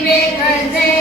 விவேகத்தை